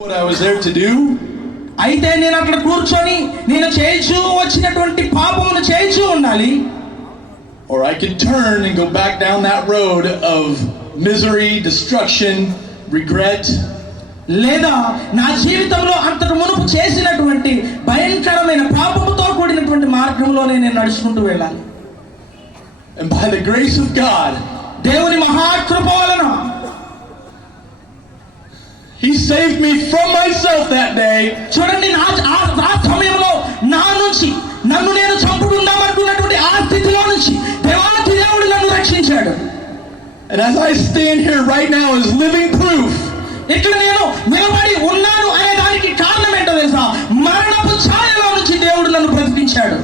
What I was there to do. అయితే నేను అక్కడ కూర్చొని నేను చేయించు వచ్చినటువంటి పాపమును చేయించు ఉండాలి. Or I could turn and go back down that road of misery, destruction, regret. లేదా నా జీవితంలో అంతకు మునుపు చేసినటువంటి భయంకరమైన పాపముతో కూడినటువంటి మార్గంలోనే నేను నడుచుకుంటూ వెళ్ళాలి. And by the grace of God, దేవుని మహాకృప వలన He saved me from myself that day. చూడండి, ఆ సమయంలో నా నుంచి నన్ను నేను చంపుకుందామనుకున్నటువంటి ఆ స్థితిలో నుంచి దేవాతి దేవుడు నన్ను రక్షించాడు. And as I stand here right now as living proof, ఇక్కడ నేను నిలబడి ఉన్నాను అనే దానికి కారణం ఏంటో తెలుసా? మరణపు ఛాయలో నుంచి దేవుడు నన్ను బ్రతికించాడు.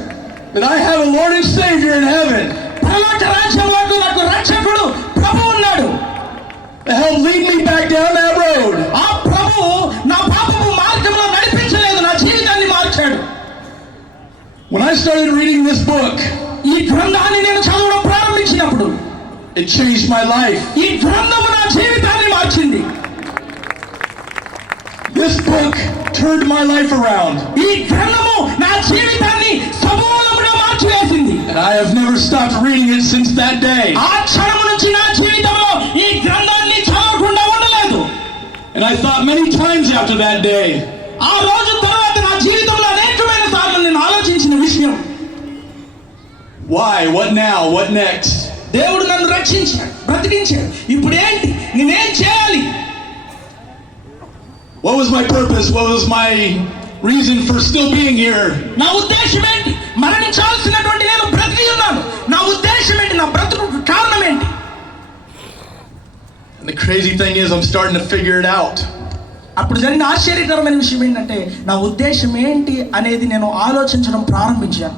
that I have a Lord and Savior in heaven పరలోక రాజ్యంలో నాకు రక్షకుడు ప్రభువు ఉన్నాడు. that helped lead me back down that road. ఆ ప్రభువు నా పాపపు మార్గంలో నడిపించలేదు, నా జీవితాన్ని మార్చాడు. When I started reading this book, ఈ గ్రంథాన్ని నేను చదవడం ప్రారంభించినప్పుడు it changed my life. ఈ గ్రంథము నా జీవితాన్ని మార్చింది. This book turned my life around. ఈ గ్రంథము నా జీవితాన్ని సమూలముగా మార్చివేసింది. And I have never stopped reading it since that day. ఆ క్షణం నుంచి నా జీవితంలో ఈ గ్రంథాన్ని చదవకుండా ఉండలేదు. And I thought many times after that day, ఆ రోజు తర్వాత నా జీవితంలో అనేకమైన సార్లు నేను ఆలోచించిన విషయం, why? What now? What next? దేవుడు నన్ను రక్షించాడు, బ్రతికించాడు, ఇప్పుడు ఏంటి, నేనేం చేయాలి? What was my purpose? What was my reason for still being here? నా ఉద్దేశం ఏంటి? మరణించాల్సినటువంటి నేను బ్రతికి ఉన్నాను. నా ఉద్దేశం ఏంటి? నా బ్రతుకు కారణం ఏంటి? And the crazy thing is, I'm starting to figure it out. అప్పుడు జరిగిన ఆశ్చర్యకరమైన విషయం ఏంటంటే నా ఉద్దేశం ఏంటి అనేది నేను ఆలోచించడం ప్రారంభించాను.